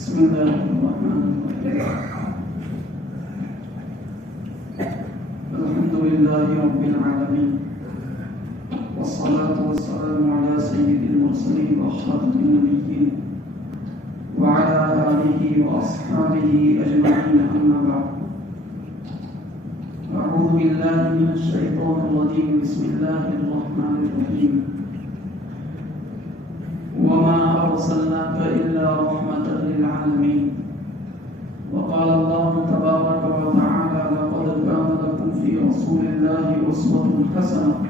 بسم الله الرحمن الرحيم. الحمد لله رب العالمين، والصلاة والسلام على سيد المرسلين وخاتم النبيين وعلى آله وأصحابه أجمعين، أما بعد. أعوذ بالله من الشيطان الرجيم. بسم الله الرحمن الرحيم. وما أرسلناك إلا رحمة للعالمين. وقال الله تبارك وتعالى: لقد كان لكم في رسول الله أسوة حسنة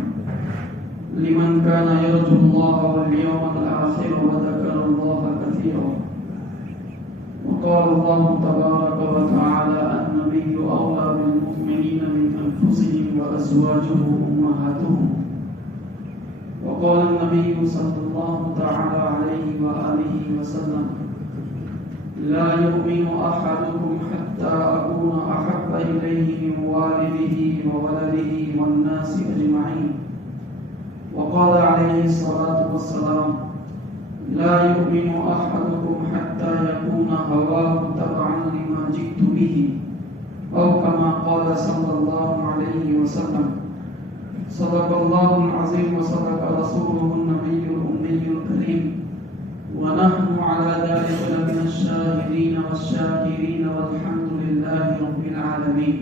لمن كان يرجو الله واليوم الآخر وذكر الله كثيرا. وقال الله تبارك وتعالى: النبي أولى بالمؤمنين من أنفسهم وأزواجه أمهاتهم. وقال النبي صلى الله تعالى عليه وآله وسلم: لا يؤمن أحدكم حتى أكون أحب إليه من والده وولده والناس أجمعين. وقال عليه الصلاة والسلام: لا يؤمن أحدكم حتى يكون هواه تبعا لما جئت به، أو كما قال صلى الله عليه وسلم. صدق الله العظيم وصدق رسوله النبي الأمي الكريم، ونحن على ذلك لمن الشاهدين والشاكرين، والحمد لله رب العالمين.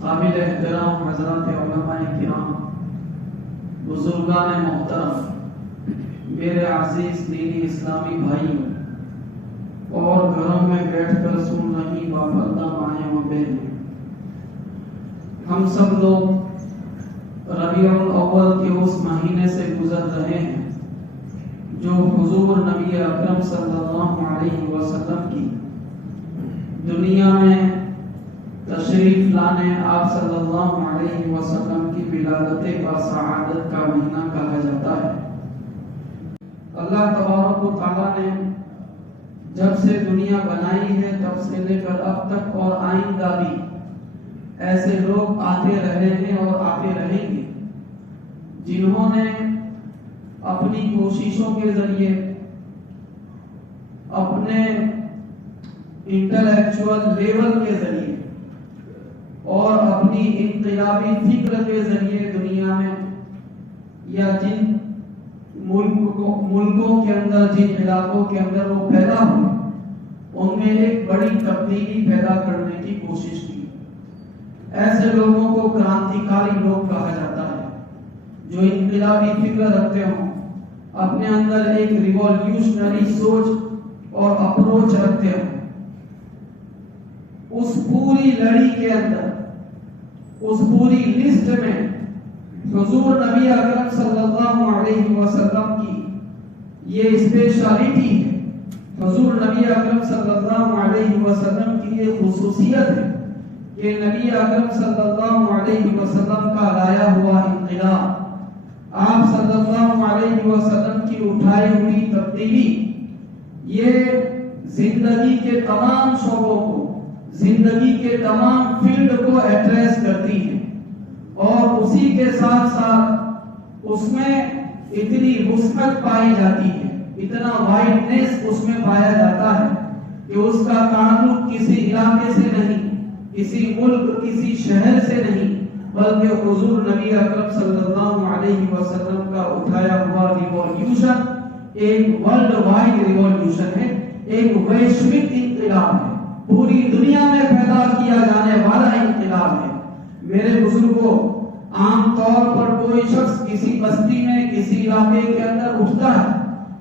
قابل احترام حضرات علماء کرام، بزرگان محترم، میرے عزیز دینی اسلامی بھائیوں اور گھروں میں بیٹھ کر سن رہی باپردہ مائیں و بہنیں، ہم سب لوگ ربیع الاول کے اس مہینے سے گزر رہے ہیں جو حضور نبی اکرم صلی اللہ علیہ وسلم کی دنیا میں تشریف لانے، آپ صلی اللہ علیہ وسلم کی ولادت با سعادت کا مہینہ کہا جاتا ہے۔ اللہ تبارک و تعالیٰ نے جب سے دنیا بنائی ہے تب سے لے کر اب تک اور آئندہ بھی ایسے لوگ آتے رہے ہیں اور آتے رہیں گے جنہوں نے اپنی کوششوں کے ذریعے، اپنے انٹلیکچوئل لیول کے ذریعے اور اپنی انقلابی فکر کے ذریعے دنیا میں یا جن ملکوں کے اندر، جن علاقوں کے اندر وہ پیدا ہوئے، ان میں ایک بڑی تبدیلی پیدا کرنے کی کوشش کی۔ ایسے لوگوں کو کرانتیکاری لوگ کہا جاتا ہے، جو انقلابی فکر رکھتے ہوں، اپنے اندر ایک ریولیوشنری سوچ اور اپروچ رکھتے ہوں۔ اس پوری لڑی کے اندر، اس پوری لسٹ میں حضور نبی اکرم صلی اللہ علیہ وسلم کی یہ اسپیشلٹی ہے، حضور نبی اکرم صلی اللہ علیہ وسلم کی یہ خصوصیت ہے کہ نبی اکرم صلی اللہ علیہ وسلم کا لایا ہوا انقلاب، آپ صلی اللہ علیہ وسلم کی اٹھائی ہوئی تبدیلی، یہ زندگی کے تمام شعبوں کو، زندگی کے تمام فیلڈ کو ایڈریس کرتی ہے، اور اسی کے ساتھ ساتھ اس میں اتنی وسعت پائی جاتی ہے، اتنا وائڈنس اس میں پایا جاتا ہے کہ اس کا تعلق کسی علاقے سے نہیں، کسی ملک، کسی شہر سے نہیں، بلکہ حضور نبی اکرم صلی اللہ علیہ وسلم کا اٹھایا ہوا ریولیوشن ایک ورلڈ وائڈ ریولیوشن ہے، ایک ویشوک انقلاب ہے، پوری دنیا میں پیدا کیا جانے والا انقلاب ہے۔ میرے بزرگوں، عام طور پر کوئی شخص کسی بستی میں، کسی علاقے کے اندر اٹھتا ہے،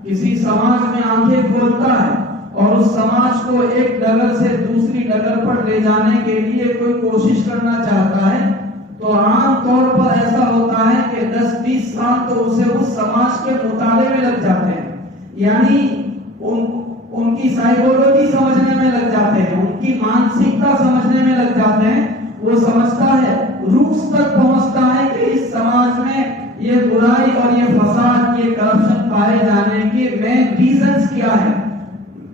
کسی سماج میں آنکھیں کھولتا ہے اور اس سماج کو ایک ڈگر سے دوسری ڈگر پر لے جانے کے لیے کوئی کوشش کرنا چاہتا ہے، تو عام طور پر ایسا ہوتا ہے کہ 10-20 سال تو اسے اس سماج کے مطالعے میں لگ جاتے ہیں، یعنی ان کی سائیکولوجی سمجھنے میں لگ جاتے ہیں، ان کی مانسکتا سمجھنے میں لگ جاتے ہیں۔ وہ سمجھتا ہے، روٹس تک پہنچتا ہے کہ اس سماج میں یہ برائی اور یہ فساد، یہ کرپشن پائے جانے کے مین ریزنز کیا ہے،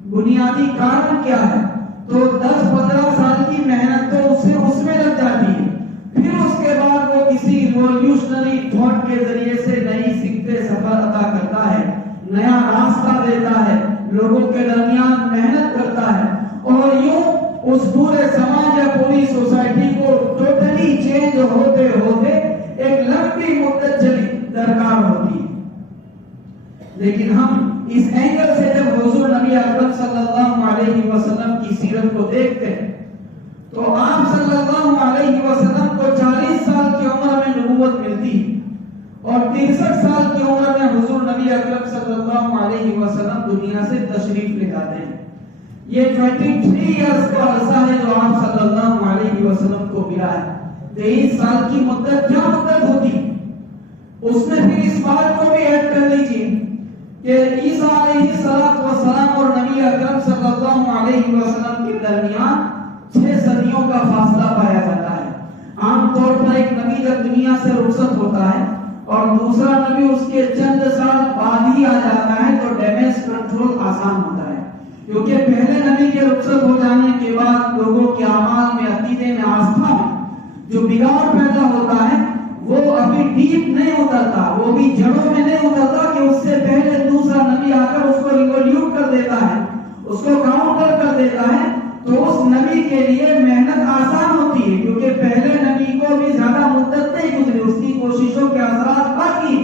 بنیادی کارن کیا ہے۔ تو 10-15 سال کی محنت تو اسے اس میں لگ جاتی ہے، پھر اس کے بعد وہ کسی ریولیوشنری تھاٹ کے ذریعے سے نئی سکتے سفر عطا کرتا ہے، نیا راستہ دیتا ہے، لوگوں کے درمیان محنت کرتا ہے، اور یوں اس پورے سماج یا پوری سوسائٹی کو ٹوٹلی چینج ہوتے ہوتے ایک لمبی مدت چلی درکار ہوتی ہے۔ لیکن ہم اس اینگل سے جب حضور نبی اکرم صلی اللہ علیہ وسلم کی سیرت کو دیکھتے ہیں تو آپ صلی اللہ علیہ وسلم کو 40 سال کی عمر میں نبوت ملتی اور 63 سال کی عمر میں حضور نبی اکرم صلی اللہ علیہ وسلم دنیا سے تشریف لے جاتے ہیں۔ یہ 23 ایئرز کا عرصہ ہے جو آپ صلی اللہ علیہ وسلم کو ملا ہے۔ 23 سال کی مدت کیا مدت ہوتی، اس میں پھر اس بات کو بھی ایڈ کر لیجیے کہ عیسیٰ علیہ السلام اور نبی اکرم صلی اللہ علیہ وسلم کے درمیان 6 صدیوں کا فاصلہ پایا جاتا ہے۔ عام طور پر ایک نبی جب دنیا سے رخصت ہوتا ہے اور دوسرا نبی اس کے چند سال بعد ہی آ جاتا ہے تو ڈیمیج کنٹرول آسان ہوتا ہے، کیونکہ پہلے نبی کے رخصت ہو جانے کے بعد لوگوں کے اعمال میں، عقیدے میں، آستھا میں جو بگاڑ پیدا ہوتا ہے وہ ابھی ڈیپ نہیں اترتا، وہ بھی جڑوں میں نہیں اترتا کہ اس سے پہلے دوسرا نبی آ کر اس کو ریولیوٹ کر دیتا ہے، اس کو کاؤنٹر کر دیتا ہے، تو اس نبی کے لیے محنت آسان ہوتی ہے، کیونکہ پہلے نبی کو بھی زیادہ مدت نہیں گزری، اس کی کوششوں کے اثرات باقی۔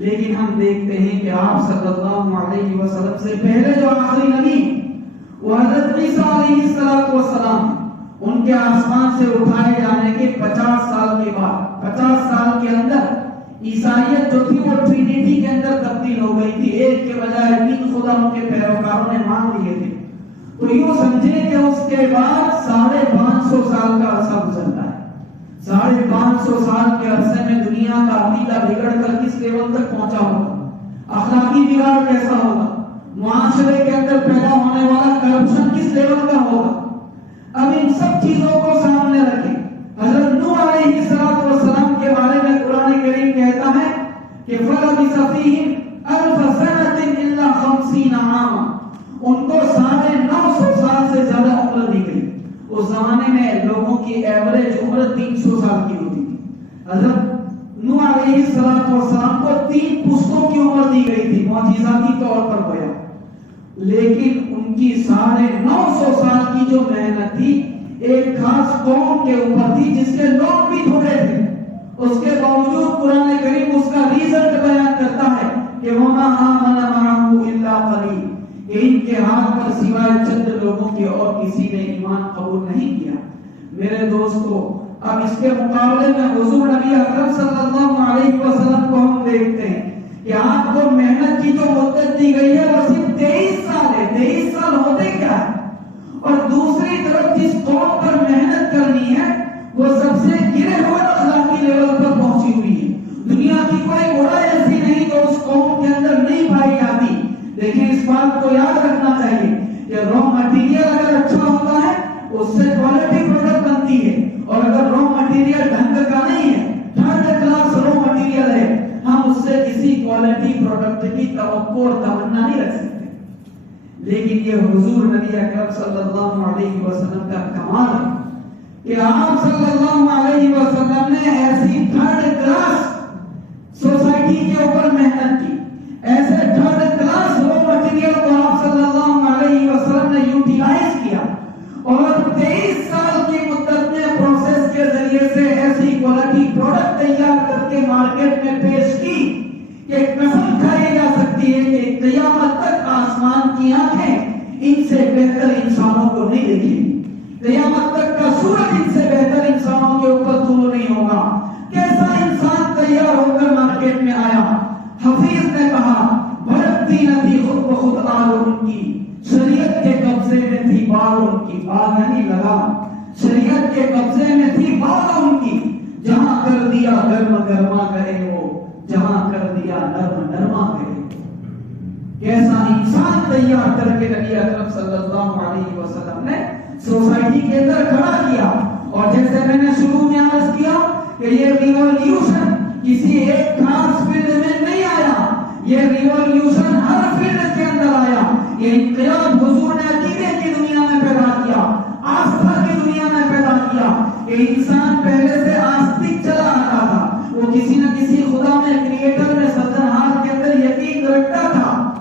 لیکن ہم دیکھتے ہیں کہ آپ صلی اللہ علیہ وسلم سے پہلے جو آخری نبی وہ حضرت عیسیٰ علیہ السلام، ان کے آسمان سے اٹھائے جانے کے 50 سال کے بعد، 50 سال کے اندر عیسائیت جو تھی وہ ٹرینیٹی کے اندر تبدیل ہو گئی تھی، ایک کے بجائے 3 خدا ان کے پیروکاروں نے مان لیے تھے۔ تو یوں سمجھیں کہ اس کے بعد 550 سال کا عرصہ گزرتا ہے۔ 550 سال کے عرصے میں دنیا کا عقیدہ بگڑ کر کس لیول تک پہنچا ہوگا، اخلاقی بگاڑ کیسا ہوگا، معاشرے کے اندر پیدا ہونے والا کرپشن کس لیول کا ہوگا۔ اب ان سب چیزوں کو سامنے رکھیں، حضرت نوح علیہ السلام کے بارے میں قرآن کریم کہتا ہے کہ فَلَبِثَ فِيهِمْ أَلْفَ سَنَةٍ إِلَّا 50 عَامًا، ان کو 950 سال سے زیادہ عمر دی گئی۔ اس زمانے میں لوگوں کی ایوریج عمر 300 سال کی ہوتی تھی۔ حضرت نوح علیہ السلام کو 3 پشتوں کی عمر دی گئی تھی معجزاتی طور پر گویا، لیکن ان کی 950 سال کی جو محنت تھی ایک خاص قوم کے اوپر تھی جس کے لوگ بھی تھوڑے تھے، اس کے باوجود قرآن کریم اس کا ریزلٹ بیان کرتا ہے کہ وَمَا آمَنَ مَعَهُ إِلَّا قَلِيلٌ، کہ ان کے ہاتھ پر سوائے چند لوگوں کے اور کسی نے ایمان قبول نہیں کیا۔ میرے دوستو، اب اس کے مقابلے میں حضور نبی اکرم صلی اللہ علیہ وسلم کو ہم دیکھتے ہیں کہ آپ کو محنت کی جو مدت دی گئی ہے وہ صرف 23 سال ہے۔ 23 سال ہوتے کیا ہے؟ اور دوسری طرف جس قوم پر محنت کرنی ہے وہ سب سے گرے ہوئے اخلاقی لیول پر پہنچی ہوئی ہے۔ دنیا کی کوئی برائی ایسی نہیں جو اس قوم کے اندر نہیں پائی جاتی، لیکن اس بات کو یاد رکھنا چاہیے کہ را مٹیریل اگر اچھا ہوتا ہے اس سے کوالٹی پروڈکٹ بنتی ہے، اور اگر را مٹیریل ڈھنگ کا نہیں ہے، تھرڈ کلاس را مٹیریل ہے، ہم اس سے کسی کوالٹی پروڈکٹ کی توقع اور تمنا نہیں رکھ سکتے۔ لیکن یہ حضور نبی اکرم صلی اللہ علیہ وسلم کا کمال ہے کہ آپ صلی اللہ علیہ وسلم نے ایسی تھرڈ کلاس سوسائٹی کے اوپر محنت کی، ایسے تھرڈ کلاس را مٹیریل کو آپ صلی اللہ علیہ وسلم نے یوٹیلائز کیا، اور 23 سال کی مدت میں پروسیس کے ذریعے سے ایسی کوالٹی پروڈکٹ تیار کر کے مارکیٹ میں پیش کی کہ قسم کھائی جا سکتی ہے کہ قیامت تک آسمان کی آنکھیں ان سے بہتر انسانوں کو نہیں دیکھیں گی، قیامت تک کا سورج ان سے بہتر انسانوں کے اوپر طلوع نہیں ہوگا۔ کیسا انسان تیار ہو کر مارکیٹ میں آیا؟ حفیظ نے کہا بھڑکتی نہ تھی خود بخود آگ ان کی، شریعت کے قبضے میں تھی باغ ان کی، باغ یعنی لگام، شریعت کے قبضے میں تھی باغ ان کی، جہاں کر دیا گرم گرما کرے وہ، جہاں کر دیا نرم نرما کرے۔ کیسا انسان تیار کر کے نبی اکرم صلی اللہ علیہ وسلم نے سوسائٹی کے اندر کھڑا کیا۔ اور جیسے میں نے شروع میں عرض کیا کہ یہ ریولیوشن کسی ایک خاص فیلڈ میں نہیں آیا، یہ ریولیوشن ہر فیلڈ کے اندر آیا۔ یہ انقلاب حضور نے عقیدے کی دنیا میں پیدا کیا، آستھا کی دنیا میں پیدا کیا کہ انسان پہلے سے آستک چلا آتا تھا، وہ کسی نہ کسی خدا میں، کریٹر میں، سرجنہار کے اندر یقین رکھتا تھا،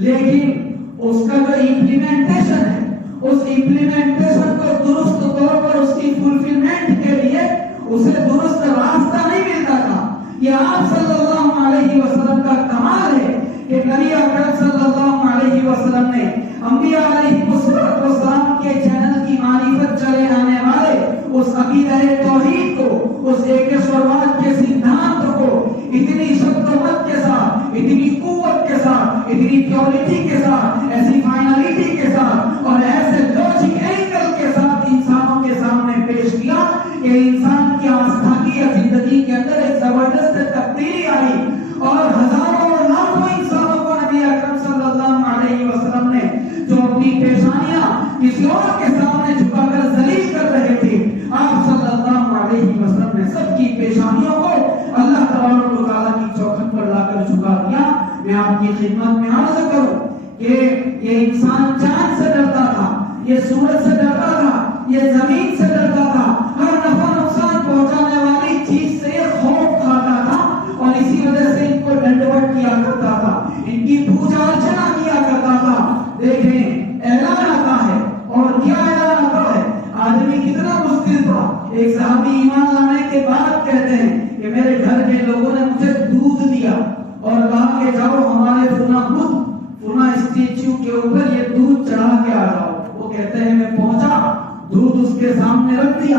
لیکن لیکن اس کا جو امپلیمنٹیشن ہے اس امپلیمنٹیشن کو درست طور پر اس کی فلفلمنٹ کے لیے اسے درست راستہ نہیں ملتا تھا. یہ آپ صلی اللہ علیہ وسلم کا کمال ہے کہ نبی اکرم صلی اللہ علیہ وسلم نے انبیاء علیہ السلام کے چینل کی معرفت چلے آنے والے اس عقیدہ توحید کو، اس ایکیشورواد کے سدھانت کو اتنی شدت کے ساتھ، اتنی قوت کے ساتھ، اتنی پیورٹی کے ساتھ، ایسی فائنلٹی کے ساتھ اور ایسے لاجک اینگل کے ساتھ انسانوں کے سامنے پیش کیا کہ انسان کی آستھا کی زندگی کے اندر ایک زبردست تبدیلی آئی اور ہزاروں اور لاکھوں انسانوں کو نبی اکرم صلی اللہ علیہ وسلم نے جو اپنی پیشانیاں کسی اور کے سامنے جھکا کر ذلیل کر رہے تھے، آپ صلی اللہ علیہ وسلم نے سب کی پیشانیوں کو اللہ تبارک و تعالیٰ کی چوکھٹ پر لا کر جھکا دیا. میں آپ کی خدمت میں عرض کروں کہ یہ انسان چاند سے ڈرتا تھا، یہ سورج سے ڈرتا تھا، یہ زمین سے ڈرتا تھا، ہر نفع نقصان پہنچانے والی چیز سے یہ خوف کھاتا تھا اور اسی وجہ سے ان کو ڈنڈوت کیا کرتا تھا، ان کی پوجا ارچنا کیا کرتا تھا. دیکھیں اعلان آتا ہے اور کیا اعلان آتا ہے، آدمی کتنا مشکل تھا. ایک صحابی ایمان لانے کے بعد کہتے ہیں کہ میرے گھر کے لوگوں نے مجھے دودھ دیا اور کہا کہ جاؤ ہمارے فلاں بدھ فلاں اسٹیچو کے اوپر یہ دودھ چڑھا کے آ جاؤ. وہ کہتے ہیں میں پہنچا، دودھ اس کے سامنے رکھ دیا.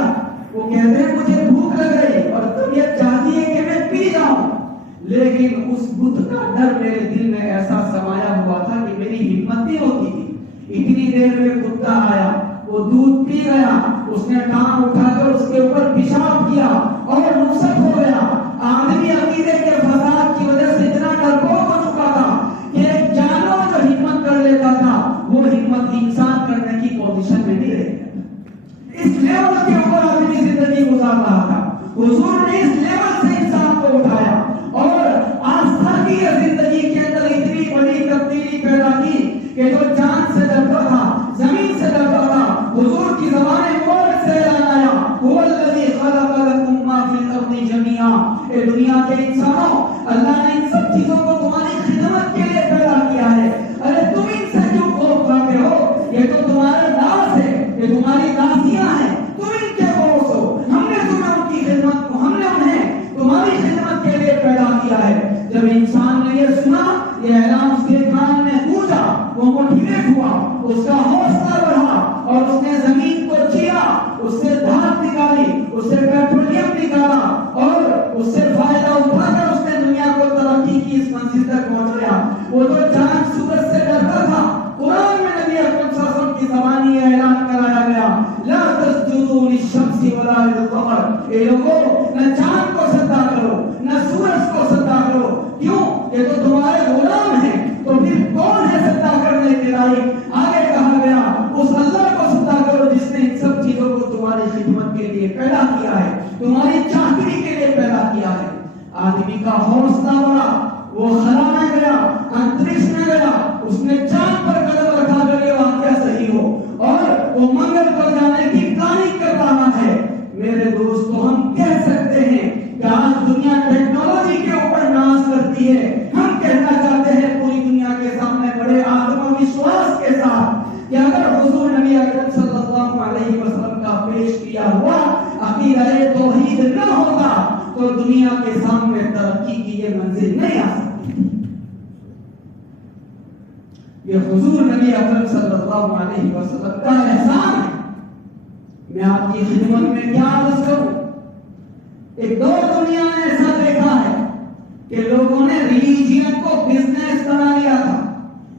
وہ کہتے ہیں مجھے بھوک لگ گئی اور طبیعت چاہتی ہے کہ میں پی جاؤں، لیکن اس بدھ کا ڈر میرے دل میں ایسا سمایا ہوا تھا کہ میری ہمت نہیں ہوتی تھی. اتنی دیر میں کتا آیا، وہ دودھ پی گیا، اس نے ٹانگ اٹھا کر اس کے اوپر پیشاب کیا اور رخصت ہو گیا. آدمی عقیدے کے فساد کی وجہ سے اتنا ڈرپوک ہو چکا تھا کہ ایک جانور جو ہمت کر لیتا تھا وہ ہمت انسان کرنے کی پوزیشن میں نہیں رہے. اس لیول کے اوپر آدمی زندگی گزار رہا تھا. حضور نے اس لیول سے انسان کو اٹھایا اور آستھا کی زندگی کے اندر اتنی بڑی تبدیلی پیدا کی کہ جو چاند سے ڈرتا تھا، زمین سے ڈرتا تھا، حضور کی زبان مبارک سے اعلان آیا هو الذی خلق لکم ما فی الارض جميعا. اے دنیا کے انسانوں، اللہ نے ان سب چیزوں کو تمہاری خدمت کے لیے پیدا کیا ہے. ارے تم ان سے کیوں خوف کھاتے ہو؟ یہ تو تمہارے ناز ہے، یہ تمہاری نازیاں ہیں، تم ان کے بوس ہو. ہم نے تمہیں ان کی خدمت کو، ہم نے انہیں تمہاری خدمت کے لیے پیدا کیا ہے. جب انسان نے یہ سنا، یہ اعلان اس کے کان میں گونجا، وہ موٹیویٹ ہوا، اس کا حوصلہ بڑھا اور اس نے زمین کو چیا، اس سے دھات نکالی، اس سے پیٹرولیم نکالا اور اس سے فائدہ اٹھا کر اس نے دنیا کو ترقی کی اس منزل تک پہنچایا. وہ تو چاند سورج سے ڈرتا تھا. قرآن میں نبی اکرم صلی اللہ علیہ وسلم کی زبانی یہ اعلان کرایا گیا لا تسجدوا للشمس ولا للقمر. اے لوگوں، نہ چاند کو سجدہ کرو نہ سورج کو سجدہ کرو. کیوں؟ یہ تو تمہارے غلام ہیں. تو پھر کون ہے سجدہ کرنے کے لائق؟ آگے کہا گیا اس اللہ کو سجدہ کرو جس نے ان سب چیزوں کو تمہاری خدمت کے لیے پیدا کیا ہے، تمہاری چاکری کے لیے پیدا کیا ہے. آدمی کا حوصلہ بڑھا، وہ خلا میں گیا، انترکش میں گیا، اس نے چاند پر قدم رکھا جو یہ واقعہ صحیح ہو اور وہ منگل پر جانے کی پلاننگ کر رہا ہے. میرے دوستو، ہم کہہ سکتے ہیں کہ آج دنیا ٹیکنالوجی کے اوپر ناز کرتی ہے. ہم کہنا چاہتے ہیں پوری دنیا کے سامنے بڑے آتم وشواس کے ساتھ کہ اگر حضور نبی اکرم صلی اللہ علیہ وسلم کا پیش کیا ہوا عقیدہ توحید نہ ہوتا تو دنیا کے سامنے ترقی کی یہ منزل نہیں آ سکتی. یہ حضور نبی اکرم صلی اللہ علیہ وسلم کا احسان ہے. میں آپ کی خدمت میں کیا عرض کروں؟ ایک دور دنیا نے ایسا دیکھا ہے کہ لوگوں نے ریلیجن کو بزنس بنا لیا تھا.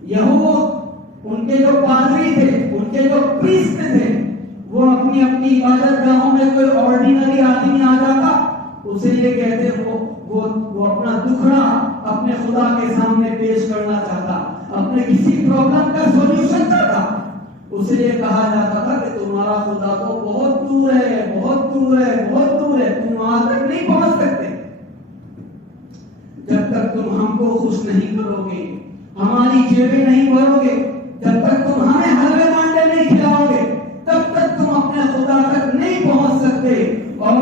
یہود، ان کے جو پادری تھے، ان کے جو پریسٹ تھے، وہ اپنی اپنی عبادت گاہوں میں کوئی آرڈینری آدمی آ جاتا، اسے یہ کہتے وہ اپنا دکھڑا اپنے خدا کے سامنے پیش کرنا چاہتا، اپنے کسی پرابلم کا سولوشن چاہتا. اسے یہ کہا جاتا تھا کہ تمہارا خدا تو بہت دور ہے، بہت دور ہے، بہت دور ہے، تم وہاں تک نہیں پہنچ سکتے. جب تک تم ہم کو خوش نہیں کرو گے، ہماری جیبیں نہیں بھرو گے، جب تک تم ہمیں حلوے مانڈے نہیں کھلاؤ گے، تب تک تم اپنے خدا تک نہیں پہنچ سکتے. اور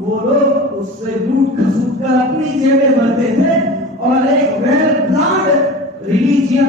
وہ لوگ اس سے لوٹ کھسوٹ کر اپنی جیبیں بھرتے تھے اور ایک ویل پلانڈ ریلیجن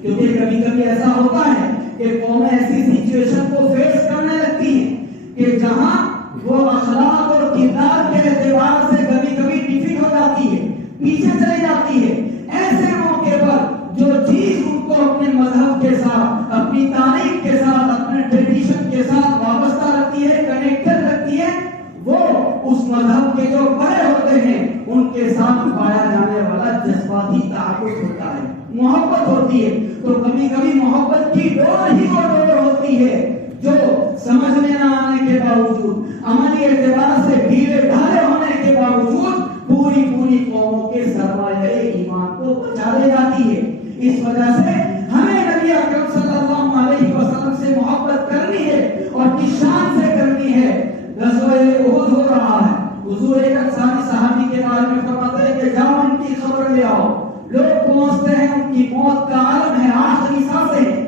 کیونکہ کبھی کبھی ایسا ہوتا ہے کہ قومیں ایسی سچویشن کو فیس کرنے لگتی ہیں کہ جہاں وہ اخلاق اور کردار کے اعتبار سے کبھی کبھی ڈیفیٹ ہو جاتی ہے، پیچھے چلی جاتی ہے۔ ایسے موقع پر جو چیز ان کو اپنے مذہب کے ساتھ، اپنی تاریخ کے ساتھ، اپنے ٹریڈیشن کے ساتھ وابستہ رکھتی ہے، کنیکٹڈ رکھتی ہے، وہ اس مذہب کے جو بڑے ہوتے ہیں ان کے ساتھ پایا جانے والا جذباتی تعلق ہوتا ہے، محبت ہوتی ہے۔ تو کبھی کبھی محبت کی ڈور ہی وہ ڈور ہوتی ہے جو سمجھ میں نہ آنے کے باوجود، عملی اعتبار سے ڈھیلے ڈھالے ہونے کے باوجود پوری قوموں کے سرمایہ ایمان کو بچا لے جاتی ہے۔ اس وجہ سے ہمیں نبی اکرم صلی اللہ علیہ وسلم سے محبت کرنی ہے اور کس شان سے کرنی ہے۔ غزوہ احد ہو رہا ہے، حضور ایک انصاری صحابی کے بارے میں فرماتے ہیں کہ جاؤ ان کی خبر لے آؤ۔ لوگ پہنچتے ہیں، ان کی موت کا عالم ہے، آخری سانسیں۔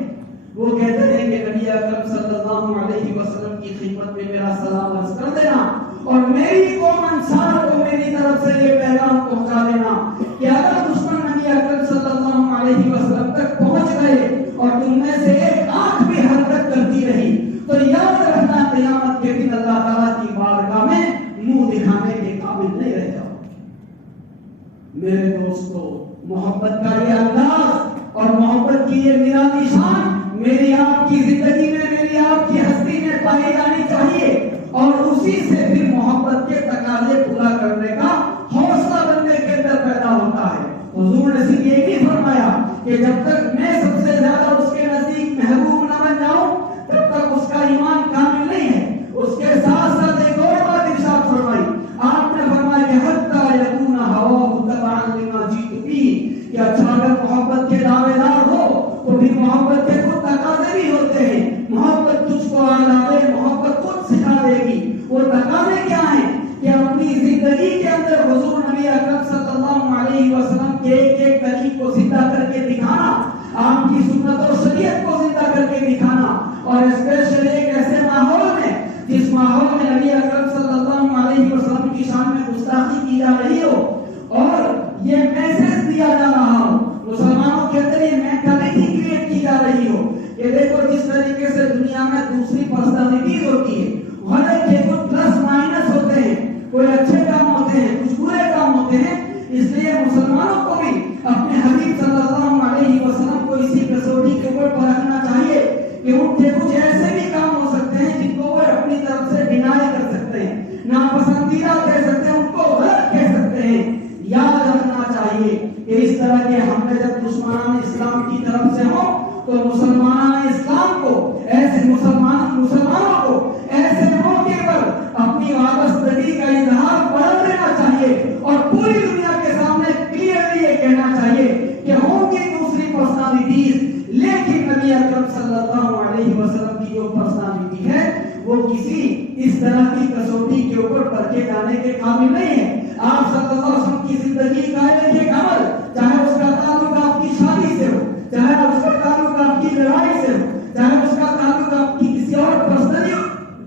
وہ کہتے ہیں کہ نبی اکرم صلی اللہ علیہ وسلم کی خدمت میں میرا سلام عرض کر دینا اور میری قوم انصار کو میری طرف سے یہ پیغام پہنچا دینا کہ اگر دشمن نبی اکرم صلی اللہ علیہ وسلم تک پہنچ گئے اور تم میں سے ایک آنکھ بھی حرکت کرتی رہی تو یاد رکھنا قیامت کے دن اللہ تعالیٰ کی بارگاہ میں منہ دکھانے کے قابل نہیں رہ جاؤ۔ میرے دوستو، محبت کا یہ انداز اور محبت کی یہ نرالی شان میری آپ کی زندگی میں، میری آپ کی ہستی میں پائی جانی چاہیے اور اسی سے پھر محبت کے تقاضے پورا کرنے کا حوصلہ بندے کے اندر پیدا ہوتا ہے۔ حضور نے صرف یہ بھی فرمایا کہ جب تک میں سب سے زیادہ اس کے نزدیک محبوب نہ بن جاؤں تب تک اس کا ایمان کامل نہیں ہے۔ اس کے ساتھ ساتھ ایک اور بات ارشاد فرمائی، آپ نے فرمایا کہ حتی یکون ہواہ تبعا لما جئت بہ، کہ اچھا اگر محبت کے دعوے دار ہو تو بھی محبت کے کچھ تقاضے بھی ہوتے ہیں۔ محبت تجھ کو آلائے، محبت خود سکھا دے گی۔ وہ تقاضے کیا ہیں کہ اپنی زندگی کے اندر حضور نبی اکرم صلی اللہ علیہ وسلم کے ایک طریق کو زندہ کر کے دکھانا، آپ کی سنت اور شریعت کو زندہ کر کے دکھانا، اور اسپیشل ایک ایسے ماحول میں جس ماحول میں نبی اکرم صلی اللہ علیہ وسلم کی شان میں گستاخی کی جا رہی ہو اور یہ میسج دیا جا رہا ہو، مسلمانوں کے اندر یہ مینٹالٹی کریٹ کی جا رہی ہو کہ دیکھو جس طریقے سے دنیا میں دوسری پرسنالٹیز ہوتی ہے، ہر ایک کے کچھ پلس مائنس ہوتے ہیں، کوئی اچھے کام ہوتے ہیں، کچھ برے کام ہوتے ہیں، اس لیے مسلمانوں کو بھی اپنے حبیب صلی اللہ علیہ وسلم کو اسی کسوٹی کے اوپر پرکھنا چاہیے کہ ان کے کچھ ایسے بھی کام ہو سکتے ہیں جن کو وہ اپنی طرف سے ڈینائی کر سکتے ہیں، ناپسندیدہ کہہ سکتے ہیں، ان کو غلط کہہ سکتے ہیں۔ یاد رکھنا چاہیے کہ اس طرح کے حملے جب دشمنان اسلام کی طرف سے ہوں تو مسلمان اسلام کو، ایسے مسلمانوں کو ایسے موقع پر اپنی وابستگی کا اظہار بڑھا دینا چاہیے اور پوری دنیا کے سامنے کلیئرلی یہ کہنا چاہیے کہ ہوں گی دوسری پرسنالٹیز، لیکن نبی اکرم صلی اللہ علیہ وسلم کی جو پرسنالٹی ہے وہ کسی اس طرح کی کسوٹی کے اوپر پرکھے جانے کے قابل نہیں ہے۔ آپ صلی اللہ علیہ وسلم کی زندگی کا ایک عمل، چاہے اس کا تعلق آپ کی شادی سے ہو، چاہے اس کا تعلق آپ کی لڑائی سے ہو، چاہے اس کا تعلق آپ کی کسی اور پرسنل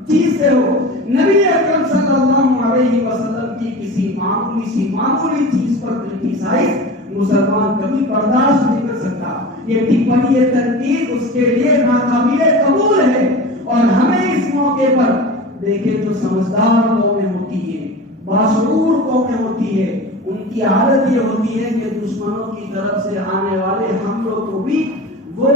چیز سے ہو، نبی اکرم صلی اللہ علیہ وسلم کی کسی معمولی چیز پر کرٹیسائز مسلمان کبھی برداشت نہیں کر سکتا۔ یہ ٹپنی، یہ تنقید اس کے لیے ناقابل قبول ہے۔ اور ہمیں اس موقع پر دیکھیں جو سمجھدار قومیں ہوتی ہیں، باشعور قومیں ہوتی ہے، ان کی عادت یہ ہوتی ہے کہ دشمنوں کی طرف سے آنے والے حملوں کو بھی وہ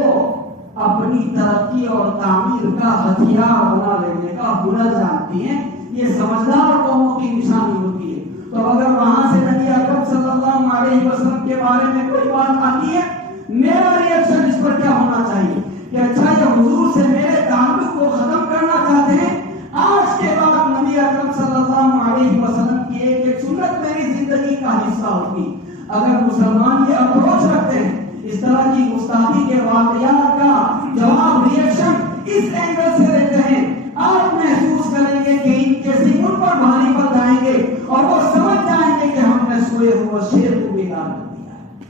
اپنی ترقی اور تعمیر کا ہتھیار بنا لینے کا ہنر جانتی ہیں۔ یہ سمجھدار قوموں کی نشانی ہوتی ہے۔ تو اگر وہاں سے نبی اکرم صلی اللہ علیہ وسلم کے بارے میں کوئی بات آتی ہے، میرا ریئیکشن اس پر کیا ہونا چاہیے کہ اچھا یہ حضور سے میرے تعلق کو ختم کرنا چاہتے ہیں، آج کے بعد نبی اکرم صلی اللہ علیہ وسلم کی ایک سنت میری زندگی کا حصہ ہوگی۔ اگر مسلمان یہ اپروچ رکھتے ہیں، اس طرح کی گستاخی کے واقعات کا جواب ریئیکشن اس اینگل سے دیتے ہیں، آپ محسوس کریں گے کہ ان کے سینگ ان پر بھاری پڑ جائیں گے اور وہ سمجھ جائیں گے کہ ہم نے سوئے ہوئے شیر کو بیدار کر دیا ہے۔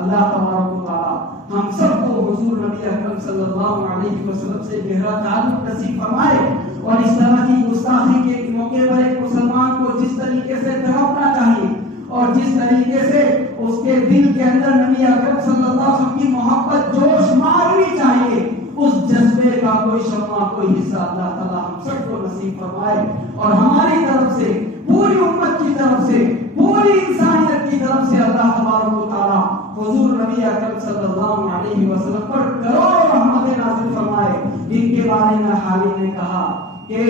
اللہ تبارک و تعالی ہم سب کو حضور نبی اکرم صلی اللہ علیہ وسلم سے گہرا تعلق نصیب فرمائے اور اس طرح کی گستاخی کے موقع پر ایک مسلمان کو جس طریقے سے تڑپنا چاہیے اور جس طریقے سے اس کے دل کے اندر نبی اکرم صلی اللہ علیہ وسلم کی محبت جو کوئی شمع کوئی حصہ اللہ تعالیٰ ہم سب کو نصیب فرمائے، اور ہماری طرف سے، پوری امت کی طرف سے، پوری انسانیت کی طرف سے اللہ تبارک و تعالیٰ حضور نبی اکرم صلی اللہ علیہ وسلم پر کروڑوں رحمتیں نازل فرمائے، جن کے بارے میں حالی نے کہا کہ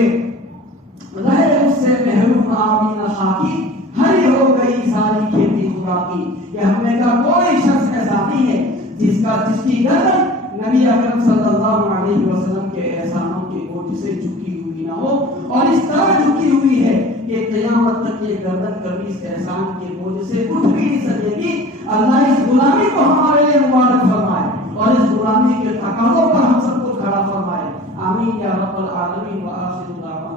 رہے اس سے محروم آمین خاکی، ہری ہو گئی ساری کھیتی خدا کی۔ کہ ہم نے کہا کوئی شخص ایسا نہیں ہے جس کی گردن نبی اکرم صلی اللہ علیہ وسلم کے احسانوں کے بوجھ سے جھکی ہوئی نہ ہو، اور اس طرح جھکی ہوئی ہے کہ قیامت تک یہ گردن کبھی اس احسان کے بوجھ سے اٹھ بھی نہیں سکے گی۔ اللہ اس غلامی کو ہمارے لیے مبارک فرمائے، اور اس غلامی کے تقاضوں پر ہم سب کو کھڑا فرمائے، آمین یا رب العالمین۔ وآخر دعوانا